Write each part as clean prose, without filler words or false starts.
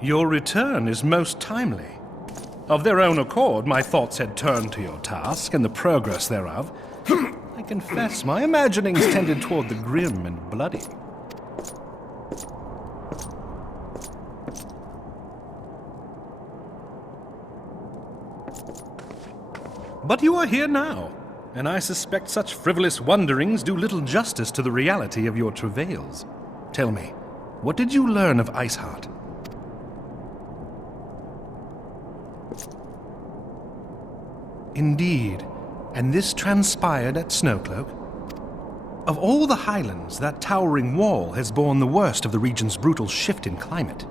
Your return is most timely. Of their own accord, my thoughts had turned to your task and the progress thereof. I confess, my imaginings tended toward the grim and bloody. But you are here now, and I suspect such frivolous wonderings do little justice to the reality of your travails. Tell me, what did you learn of Iceheart? Indeed, and this transpired at Snowcloak? Of all the highlands, that towering wall has borne the worst of the region's brutal shift in climate.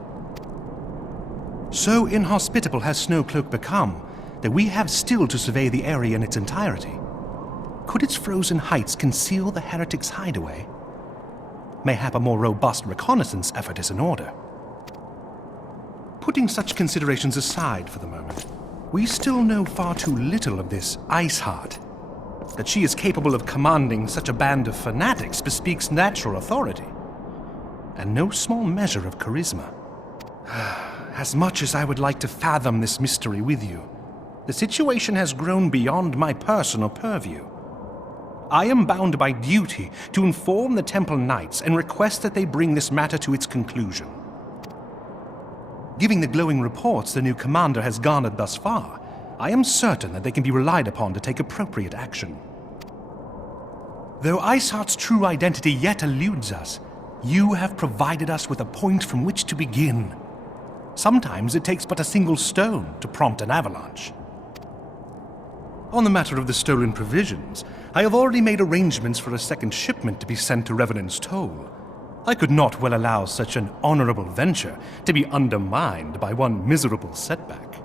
So inhospitable has Snowcloak become that we have still to survey the area in its entirety. Could its frozen heights conceal the heretic's hideaway? Mayhap a more robust reconnaissance effort is in order. Putting such considerations aside for the moment, we still know far too little of this Iceheart. That she is capable of commanding such a band of fanatics bespeaks natural authority, and no small measure of charisma. As much as I would like to fathom this mystery with you, the situation has grown beyond my personal purview. I am bound by duty to inform the Temple Knights and request that they bring this matter to its conclusion. Given the glowing reports the new commander has garnered thus far, I am certain that they can be relied upon to take appropriate action. Though Iceheart's true identity yet eludes us, you have provided us with a point from which to begin. Sometimes it takes but a single stone to prompt an avalanche. On the matter of the stolen provisions, I have already made arrangements for a second shipment to be sent to Revenant's Toll. I could not well allow such an honorable venture to be undermined by one miserable setback.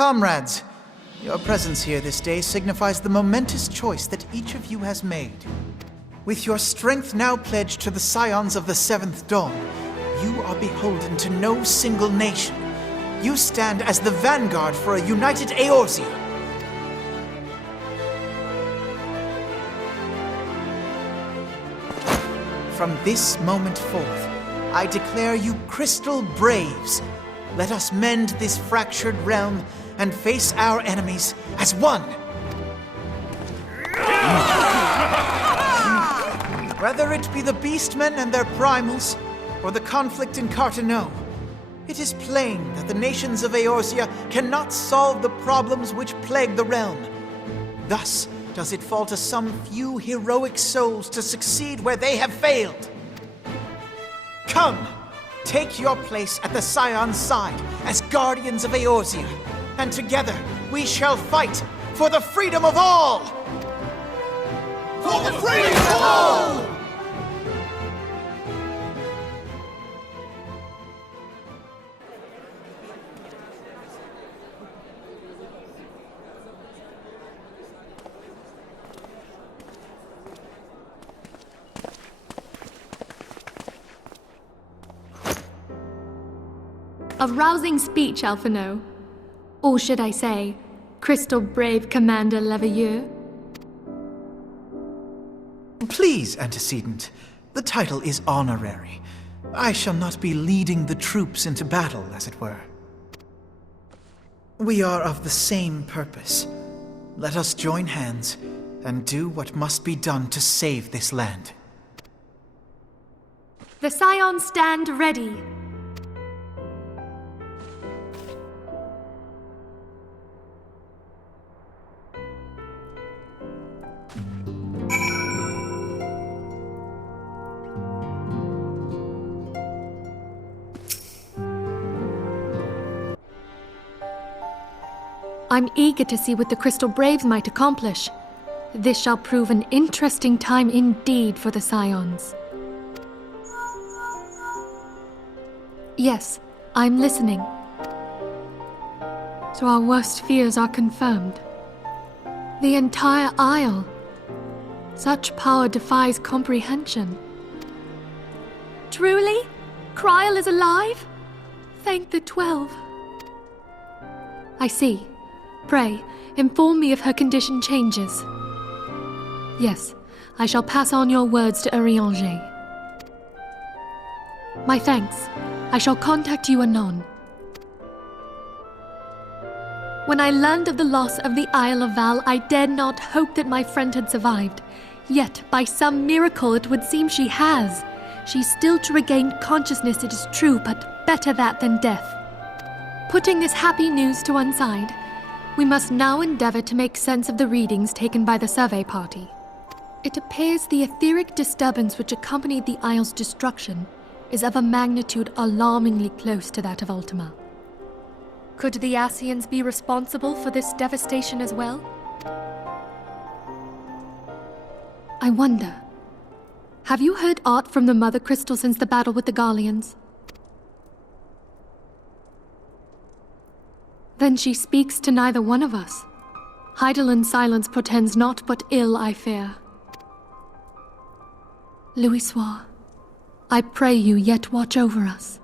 Comrades, your presence here this day signifies the momentous choice that each of you has made. With your strength now pledged to the Scions of the Seventh Dawn, you are beholden to no single nation. You stand as the vanguard for a united Eorzea. From this moment forth, I declare you Crystal Braves. Let us mend this fractured realm and face our enemies as one. Whether it be the Beastmen and their primals, or the conflict in Carteneau, it is plain that the nations of Eorzea cannot solve the problems which plague the realm. Thus does it fall to some few heroic souls to succeed where they have failed. Come, take your place at the Scion's side as guardians of Eorzea, and together we shall fight for the freedom of all! For the freedom of all! A rousing speech, Alphinaud. Or should I say, Crystal Brave Commander Leveilleur? Please, Antecedent. The title is honorary. I shall not be leading the troops into battle, as it were. We are of the same purpose. Let us join hands and do what must be done to save this land. The Scions stand ready. I'm eager to see what the Crystal Braves might accomplish. This shall prove an interesting time indeed for the Scions. Yes, I'm listening. So our worst fears are confirmed. The entire Isle. Such power defies comprehension. Truly? Kryl is alive? Thank the 12. I see. Pray, inform me if her condition changes. Yes, I shall pass on your words to Urianger. My thanks. I shall contact you anon. When I learned of the loss of the Isle of Val, I dared not hope that my friend had survived. Yet, by some miracle, it would seem she has. She's still to regain consciousness, it is true, but better that than death. Putting this happy news to one side, we must now endeavor to make sense of the readings taken by the survey party. It appears the etheric disturbance which accompanied the Isle's destruction is of a magnitude alarmingly close to that of Ultima. Could the Ascians be responsible for this devastation as well? I wonder, have you heard aught from the Mother Crystal since the battle with the Garleans? Then she speaks to neither one of us. Heidelind's silence portends naught but ill, I fear. Louisoix, I pray you yet watch over us.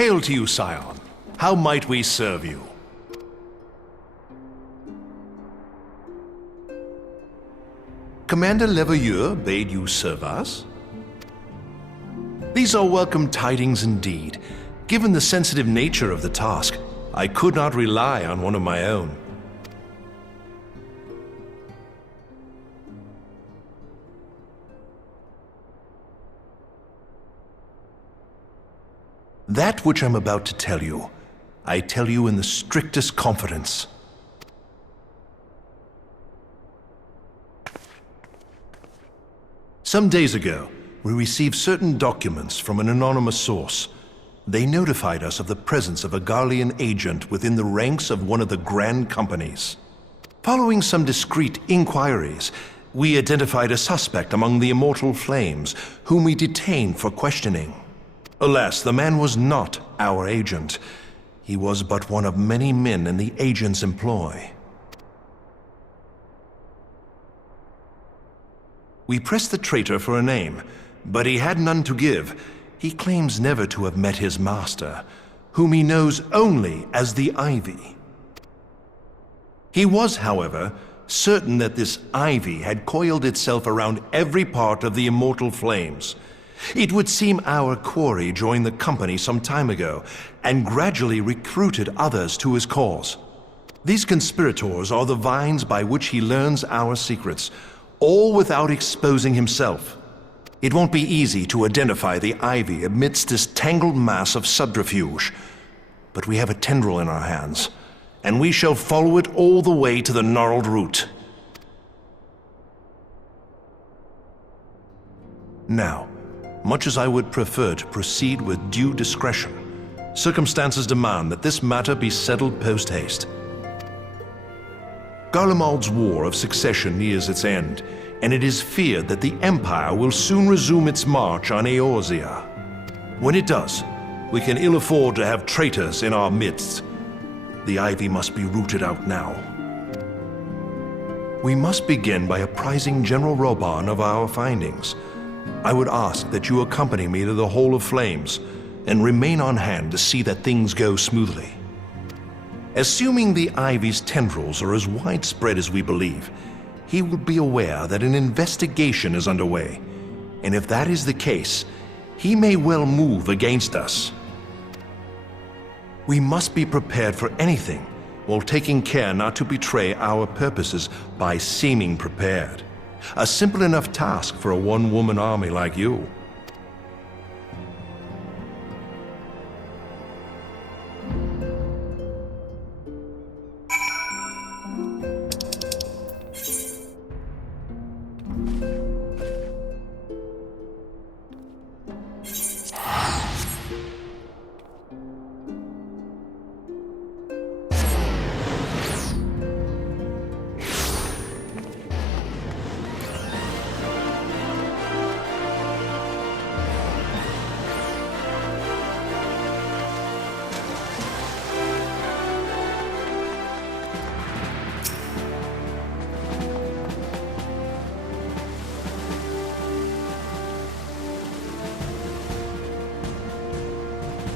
Hail to you, Scion. How might we serve you? Commander Leveilleur bade you serve us? These are welcome tidings indeed. Given the sensitive nature of the task, I could not rely on one of my own. That which I'm about to tell you, I tell you in the strictest confidence. Some days ago, we received certain documents from an anonymous source. They notified us of the presence of a Garlean agent within the ranks of one of the Grand Companies. Following some discreet inquiries, we identified a suspect among the Immortal Flames, whom we detained for questioning. Alas, the man was not our agent. He was but one of many men in the agent's employ. We pressed the traitor for a name, but he had none to give. He claims never to have met his master, whom he knows only as the Ivy. He was, however, certain that this Ivy had coiled itself around every part of the Immortal Flames. It would seem our quarry joined the company some time ago, and gradually recruited others to his cause. These conspirators are the vines by which he learns our secrets, all without exposing himself. It won't be easy to identify the Ivy amidst this tangled mass of subterfuge, but we have a tendril in our hands, and we shall follow it all the way to the gnarled root. Now, much as I would prefer to proceed with due discretion, circumstances demand that this matter be settled post-haste. Garlemald's War of Succession nears its end, and it is feared that the Empire will soon resume its march on Eorzea. When it does, we can ill afford to have traitors in our midst. The Ivy must be rooted out now. We must begin by apprising General Roban of our findings. I would ask that you accompany me to the Hall of Flames and remain on hand to see that things go smoothly. Assuming the Ivy's tendrils are as widespread as we believe, he will be aware that an investigation is underway, and if that is the case, he may well move against us. We must be prepared for anything, while taking care not to betray our purposes by seeming prepared. A simple enough task for a one-woman army like you.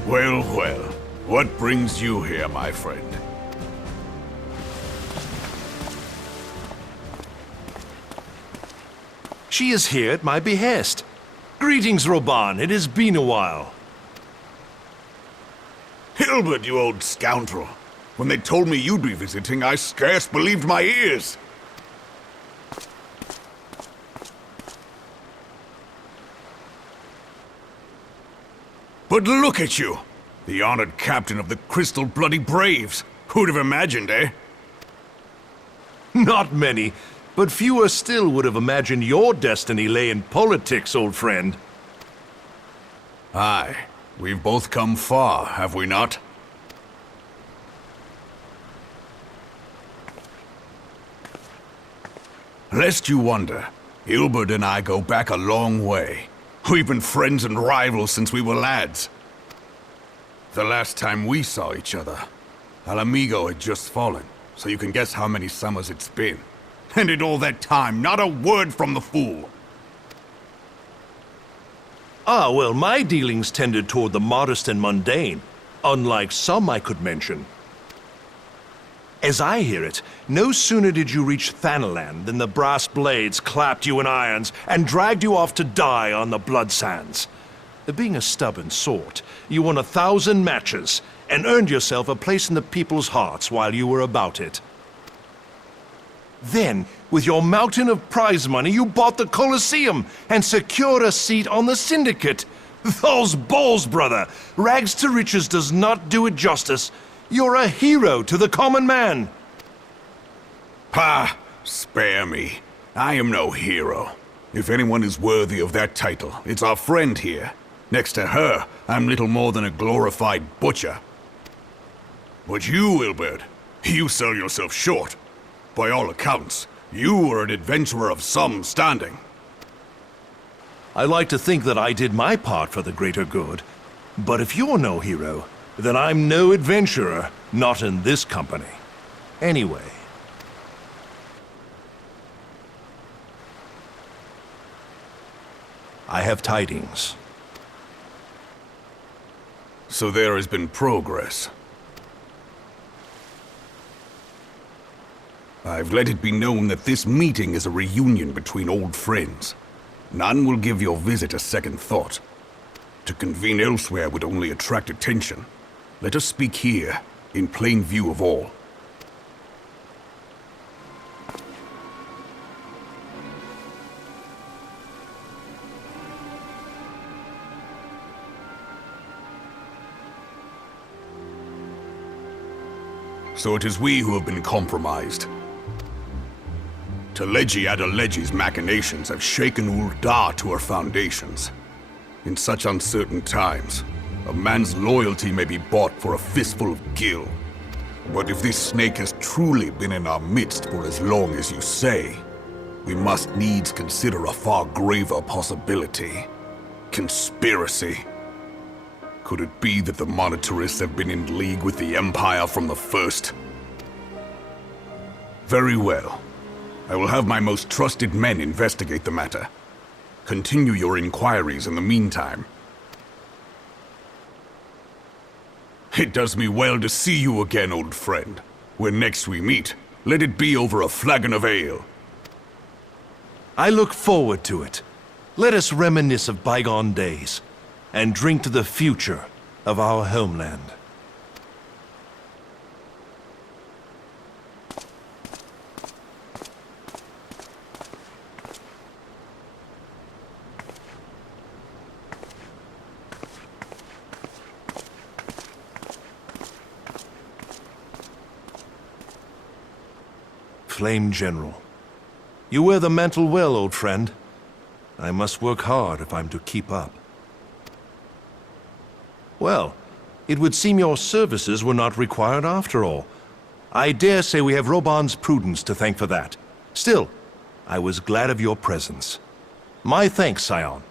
Well, well. What brings you here, my friend? She is here at my behest. Greetings, Roban. It has been a while. Hilbert, you old scoundrel. When they told me you'd be visiting, I scarce believed my ears. But look at you! The honored captain of the Crystal Bloody Braves. Who'd have imagined, eh? Not many, but fewer still would have imagined your destiny lay in politics, old friend. Aye. We've both come far, have we not? Lest you wonder, Hilbert and I go back a long way. We've been friends and rivals since we were lads. The last time we saw each other, Alamigo had just fallen, so you can guess how many summers it's been. And in all that time, not a word from the fool. Ah, well, my dealings tended toward the modest and mundane. unlike some I could mention. As I hear it, no sooner did you reach Thanalan than the brass blades clapped you in irons and dragged you off to die on the blood sands. Being a stubborn sort, you won 1,000 matches and earned yourself a place in the people's hearts while you were about it. Then, with your mountain of prize money, you bought the Colosseum and secured a seat on the Syndicate. Those balls, brother! Rags to riches does not do it justice. You're a hero to the common man. Pah! Spare me. I am no hero. If anyone is worthy of that title, it's our friend here. Next to her, I'm little more than a glorified butcher. But you, Ilbert, you sell yourself short. By all accounts, you are an adventurer of some standing. I like to think that I did my part for the greater good. But if you're no hero, then I'm no adventurer, not in this company. Anyway. I have tidings. So there has been progress. I've let it be known that this meeting is a reunion between old friends. None will give your visit a second thought. To convene elsewhere would only attract attention. Let us speak here, in plain view of all. So it is we who have been compromised. Teleji Adeleji's machinations have shaken Ul'dah to her foundations. In such uncertain times, a man's loyalty may be bought for a fistful of gil. But if this snake has truly been in our midst for as long as you say, we must needs consider a far graver possibility. Conspiracy. Could it be that the monetarists have been in league with the Empire from the first? Very well. I will have my most trusted men investigate the matter. Continue your inquiries in the meantime. It does me well to see you again, old friend. When next we meet, let it be over a flagon of ale. I look forward to it. Let us reminisce of bygone days, and drink to the future of our homeland. Flame General. You wear the mantle well, old friend. I must work hard if I'm to keep up. Well, it would seem your services were not required after all. I dare say we have Roban's prudence to thank for that. Still, I was glad of your presence. My thanks, Scion.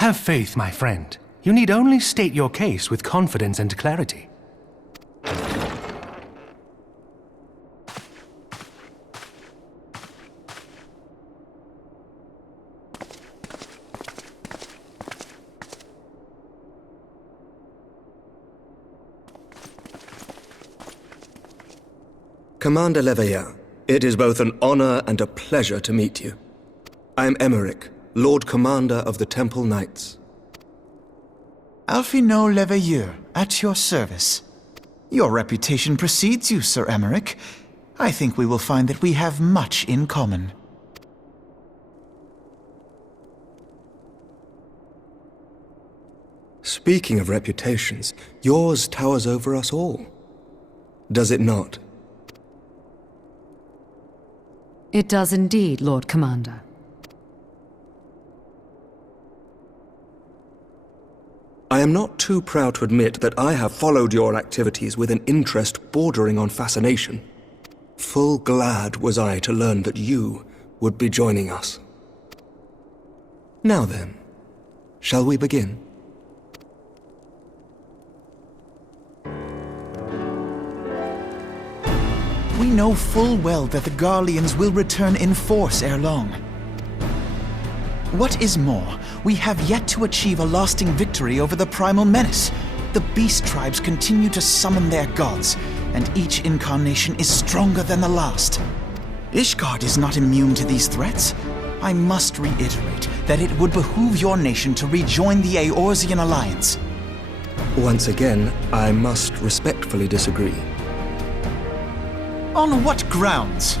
Have faith, my friend. You need only state your case with confidence and clarity. Commander Leveilleur, it is both an honor and a pleasure to meet you. I am Aymeric, Lord Commander of the Temple Knights. Alphinaud Leveilleur, at your service. Your reputation precedes you, Sir Aymeric. I think we will find that we have much in common. Speaking of reputations, yours towers over us all. Does it not? It does indeed, Lord Commander. I am not too proud to admit that I have followed your activities with an interest bordering on fascination. Full glad was I to learn that you would be joining us. Now then, shall we begin? We know full well that the Garleans will return in force ere long. What is more, we have yet to achieve a lasting victory over the primal menace. The beast tribes continue to summon their gods, and each incarnation is stronger than the last. Ishgard is not immune to these threats. I must reiterate that it would behoove your nation to rejoin the Eorzean alliance. Once again, I must respectfully disagree. On what grounds?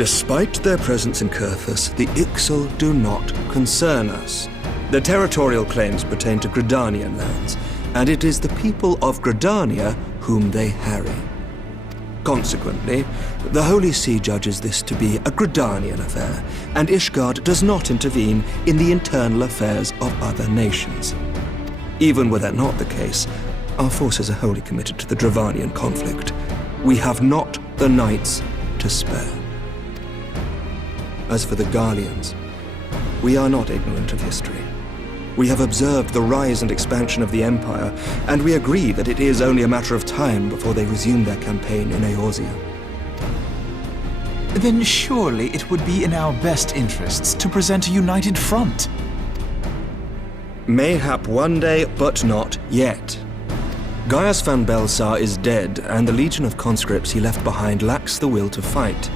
Despite their presence in Kurthus, the Ixal do not concern us. Their territorial claims pertain to Gridanian lands, and it is the people of Gridania whom they harry. Consequently, the Holy See judges this to be a Gridanian affair, and Ishgard does not intervene in the internal affairs of other nations. Even were that not the case, our forces are wholly committed to the Dravanian conflict. We have not the knights to spare. As for the Garleans, we are not ignorant of history. We have observed the rise and expansion of the Empire, and we agree that it is only a matter of time before they resume their campaign in Eorzea. Then surely it would be in our best interests to present a united front. Mayhap one day, but not yet. Gaius van Belsar is dead, and the legion of conscripts he left behind lacks the will to fight.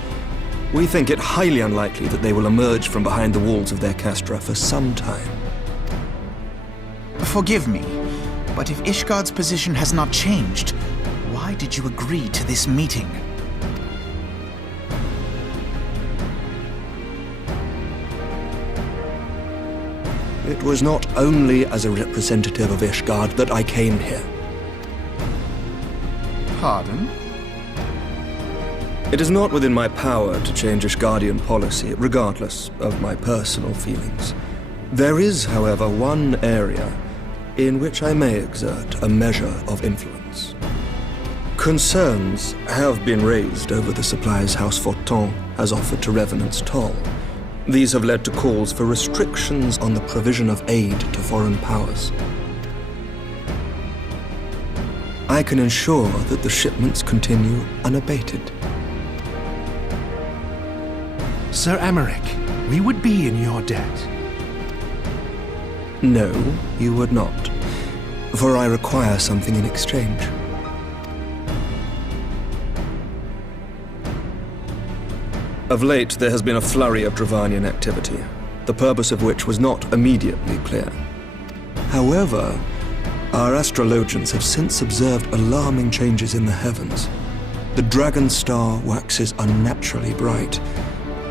We think it highly unlikely that they will emerge from behind the walls of their castra for some time. Forgive me, but if Ishgard's position has not changed, why did you agree to this meeting? It was not only as a representative of Ishgard that I came here. Pardon? It is not within my power to change Ishgardian policy, regardless of my personal feelings. There is, however, one area in which I may exert a measure of influence. Concerns have been raised over the supplies House Fortin has offered to Revenant's Toll. These have led to calls for restrictions on the provision of aid to foreign powers. I can ensure that the shipments continue unabated. Sir Aymeric, we would be in your debt. No, you would not, for I require something in exchange. Of late, there has been a flurry of Dravanian activity, the purpose of which was not immediately clear. However, our astrologians have since observed alarming changes in the heavens. The dragon star waxes unnaturally bright,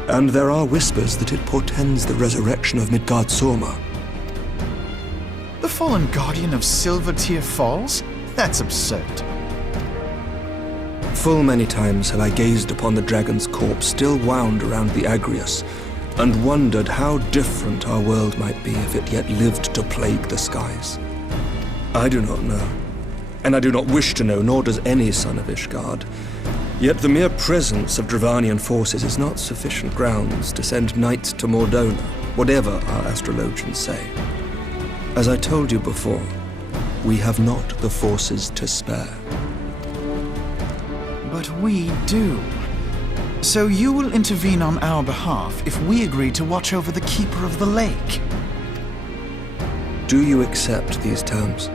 and there are whispers that it portends the resurrection of Midgard Sorma. The fallen guardian of Silvertear Falls? That's absurd. Full many times have I gazed upon the dragon's corpse still wound around the Agrius, and wondered how different our world might be if it yet lived to plague the skies. I do not know, and I do not wish to know, nor does any son of Ishgard. Yet the mere presence of Dravanian forces is not sufficient grounds to send knights to Mordona. whatever our astrologians say. As I told you before, we have not the forces to spare. But we do. So you will intervene on our behalf if we agree to watch over the Keeper of the Lake. Do you accept these terms?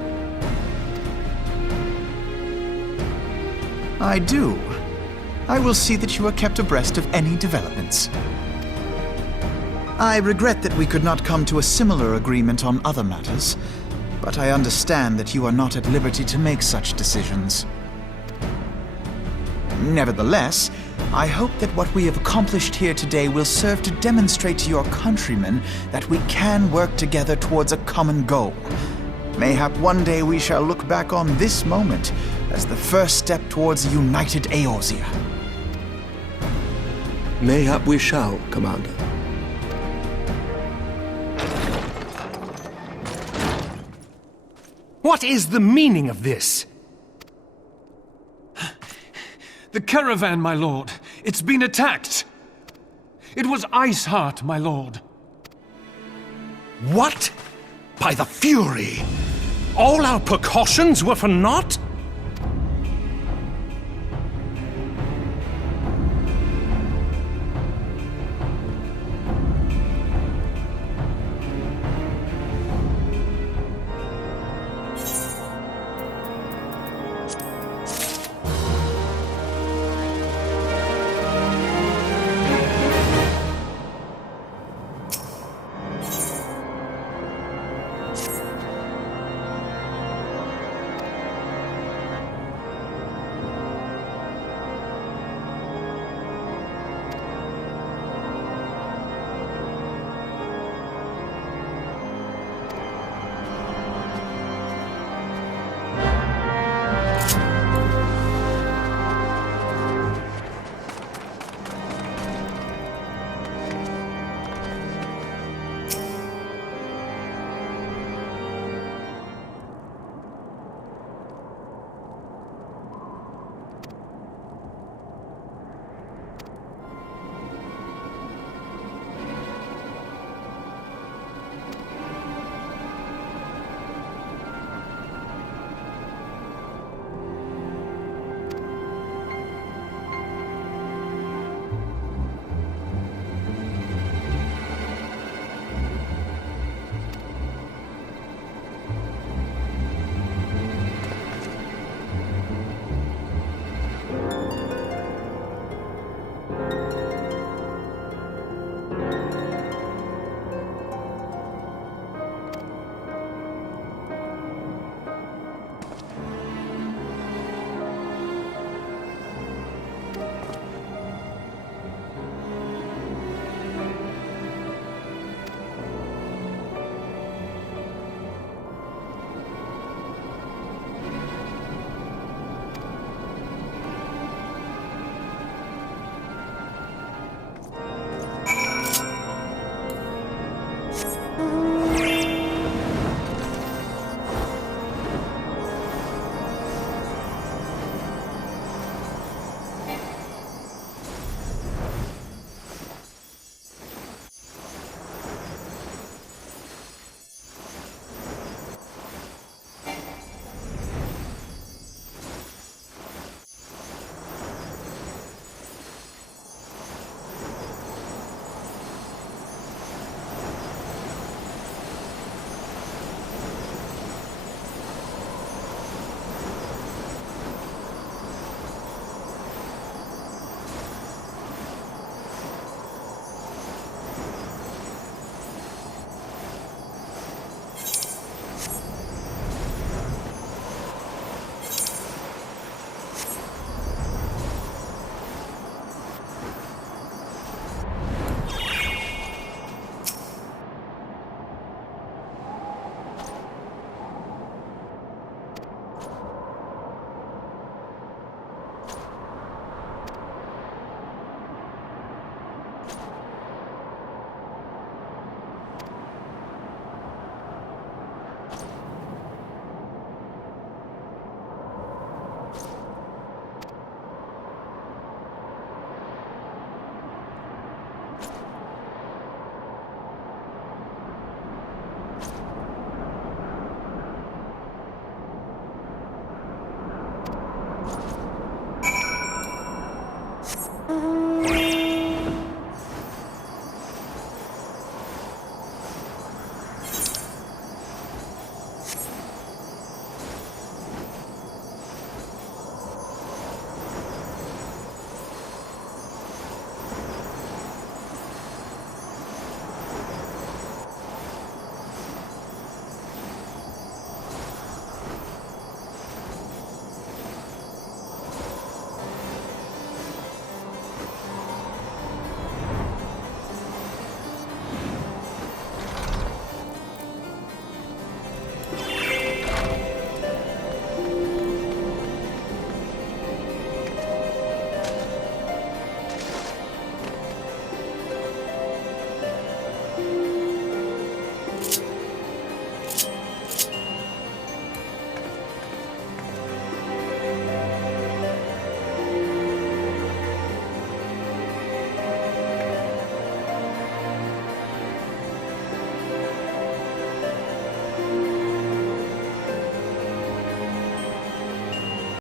I do. I will see that you are kept abreast of any developments. I regret that we could not come to a similar agreement on other matters, but I understand that you are not at liberty to make such decisions. Nevertheless, I hope that what we have accomplished here today will serve to demonstrate to your countrymen that we can work together towards a common goal. Mayhap one day we shall look back on this moment as the first step towards a united Eorzea. Mayhap we shall, Commander. What is the meaning of this? The caravan, my lord. It's been attacked. It was Iceheart, my lord. What? By the Fury! All our precautions were for naught?